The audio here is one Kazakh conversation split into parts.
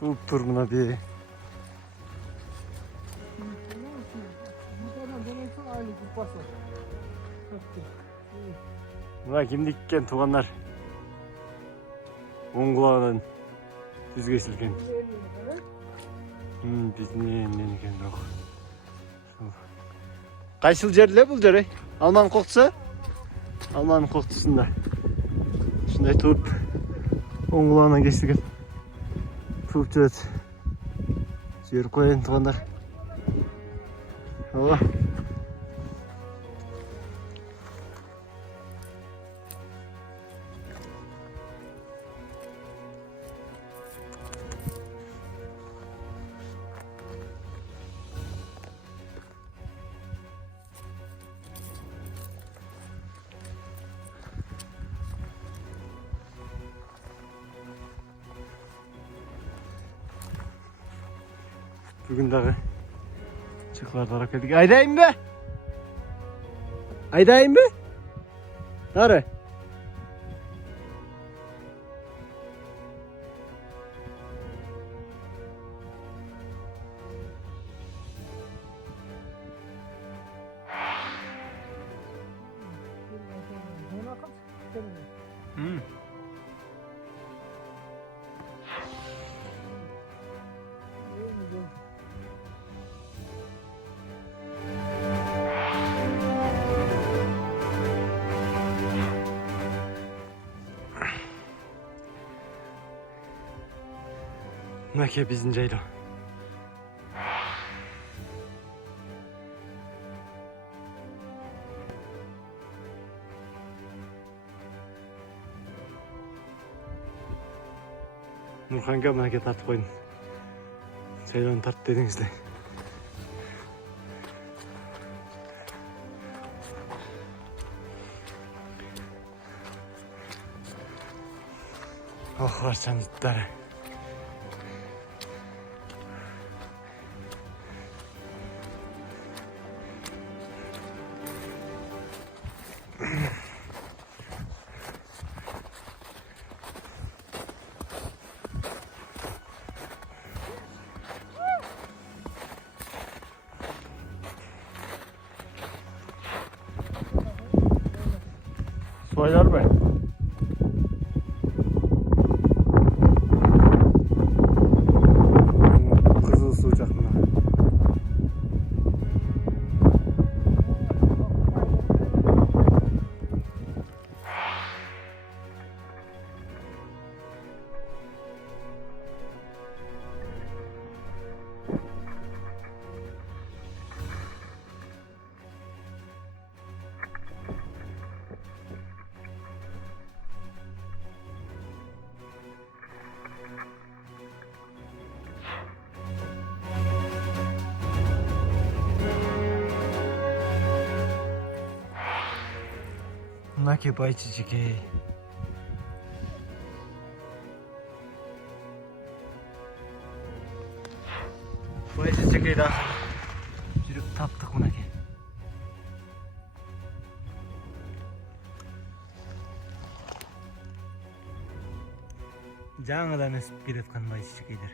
Tuğup dur buna bir. Buna kim dikкен туғандар? Оң құлағынан тізге сілкен. Біздің емнен екен жоқ. Қайсыл жерле бұл жері? Алманың қоқтысы? Алманың қоқтысында. Шындай туып, оң құлағынан кесілген. Туып жүреді. Жер қойын туғандар. Алла. Bugün dağı çıklar darak edik. Aydayım be! Aydayım be! Nare? Münake bizim Ceylo. Nurhan'ga münake tartıp koydum. Ceylo'nu tart dedinizde. Oh varsan itleri. Soylar mı? Kızıl su uçakına. Münake bayçıcık ey. Bayçıcık ey daha. Жүріп таптық Münake. Жаңадан өсіп келатқан байчыжык ейлер.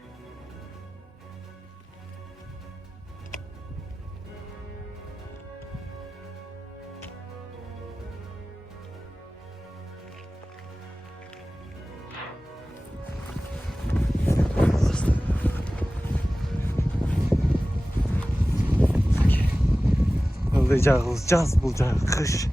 Bulacağız, caz bulacağız, kış.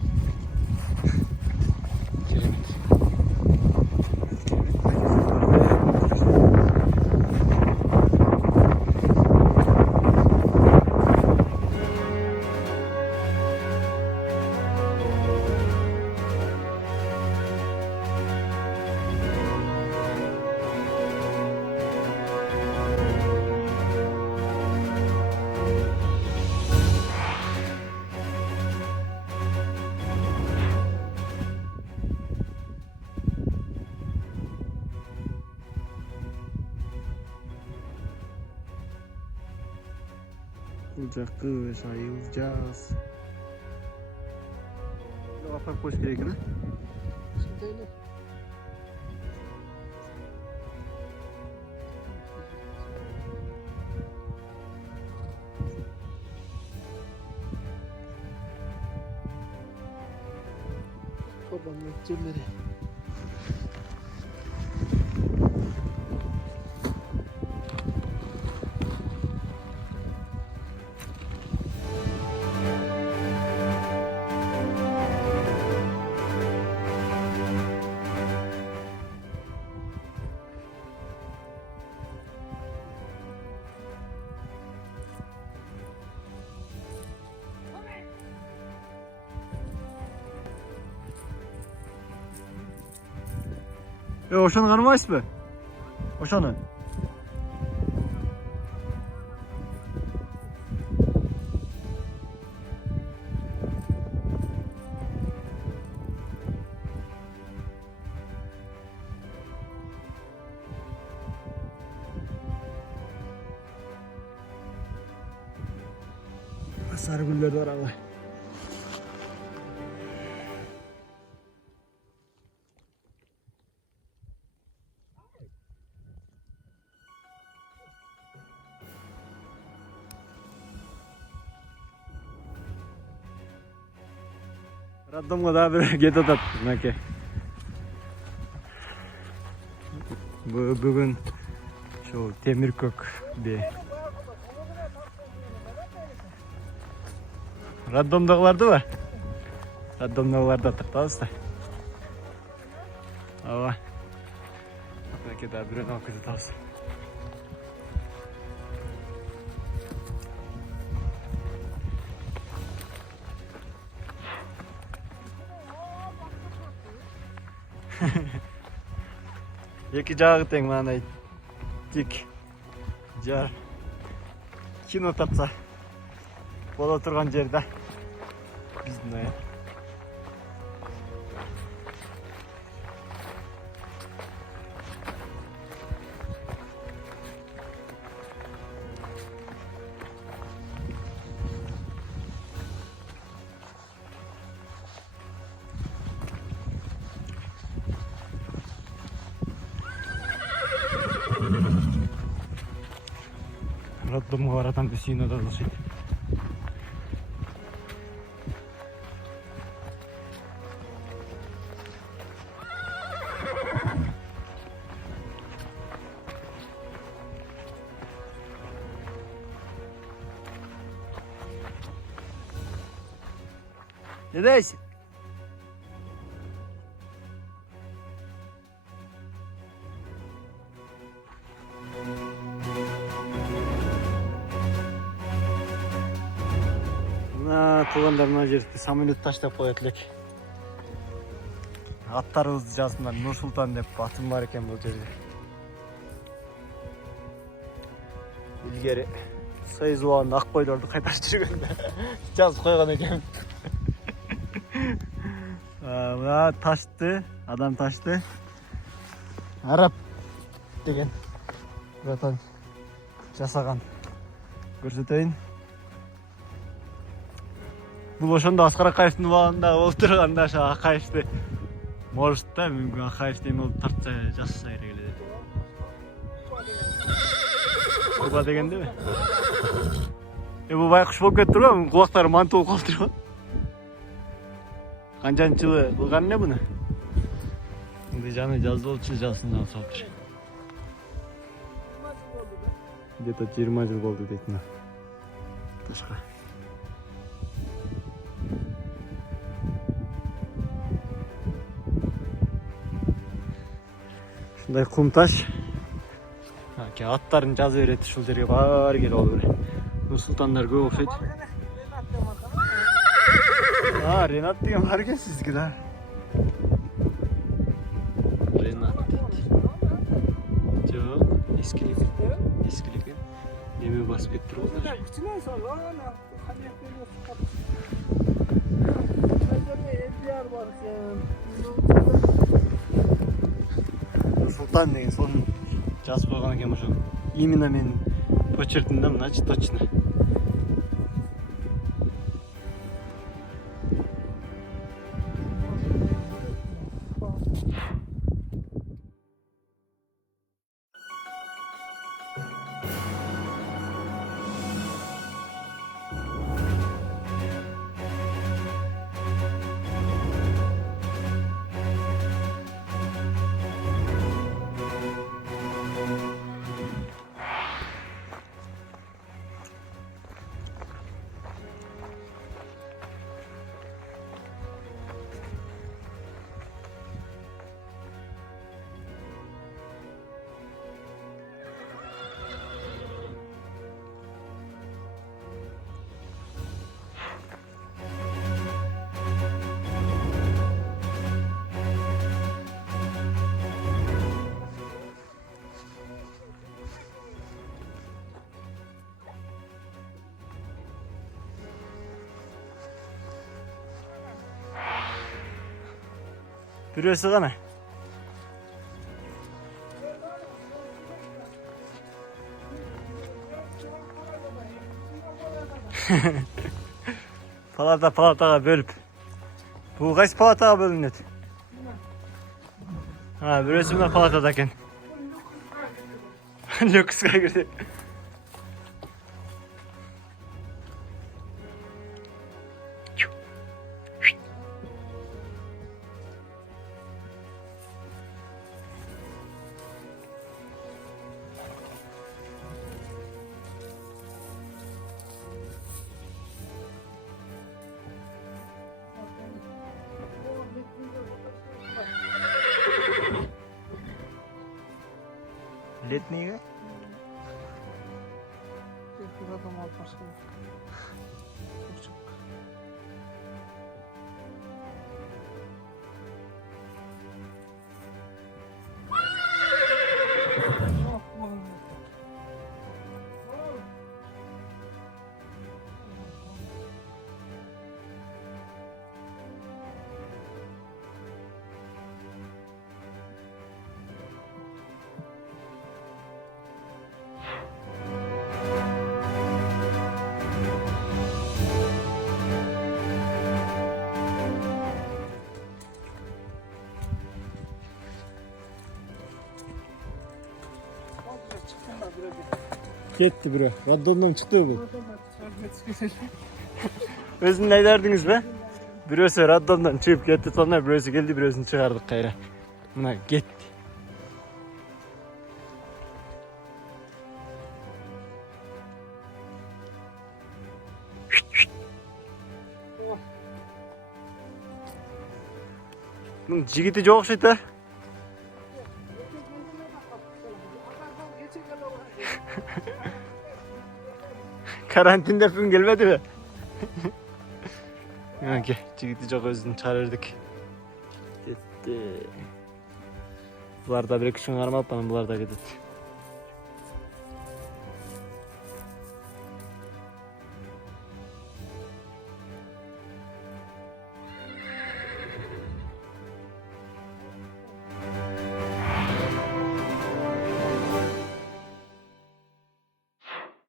Bulacak kış, ayılacağız. Kapak boş gerek mi? Şimdi Adamın cemleri. Ошону кармайсызбы? Ошону. Sarı güller var ama. Роддомго да бир кетип атат мынакей. Бүгүн ошол Темиркөкдө роддомдогулардыбы? Роддомдогуларды тартабыз да. Ооба. Мынакей да бирөөнү алып кетип атабыз. Эки жагы тең мындай тик жар кино тартса боло турган жер да биздин ая. Роддомго баратам деп сүйүнүп атышат. Не дейсің? Туугандар мына жерде самолет таштап коет элек. Аттарыбызды жазсындар, Нур-Султан деп атым бар экен бул жерде. Илгери Союз убагында ак койлорду кайтарып жүргөндө жазып койгон экен. Мына ташты, адам ташты. Араб деген братан жасаган. Көрсөтөйүн. Бул ошондо Аскар Акаевдин убагында болуп турганда ошо Акаевди может да мүмкүн Акаевди эме болуп тартса жасаса керек эле. Куба дегендеби? Бул байкуш болуп кетип турбайбы? Кулактары манты болуп калып турбайбы? Канчанчы жылы кылган эле буну? Эми жаны жазылчу жасын алып салыптыр. Где-то 20 жыл болду дейт мына. Ташка. Ушундай кум таш. Аттарын жазып берет ушул жерге баары келип алып берет. Нур-Султандар көп окшойт. Ренат деген бар экен сизге да. Ренат дейт. Жок, эскилик. Эскилик. Эме басып кетип турган. Нур-Султан деген сонун жазып койгон экен ошо. Именно мен почерким да мыначы точно. Birisi gana. Palataga bölüp. Bu kaç palataga bölünüyor? Ha, birisi buna palatadaken. Lüks'e girdi. Letniye? Gitti bura. Raddondan çıktı bu. Özün ne derdiniz be? Birisi raddondan çıkıp gitti, sonra birisi geldi, birisini çıkardık kayra. Buna gitti. Bunun jigiti çok şeydi. Karantinda film gelmedi mi? Okey, jigiti çok özünü çağırırdık. Gitti. Bular da bir kişinin arma alıp bana bular da gitti.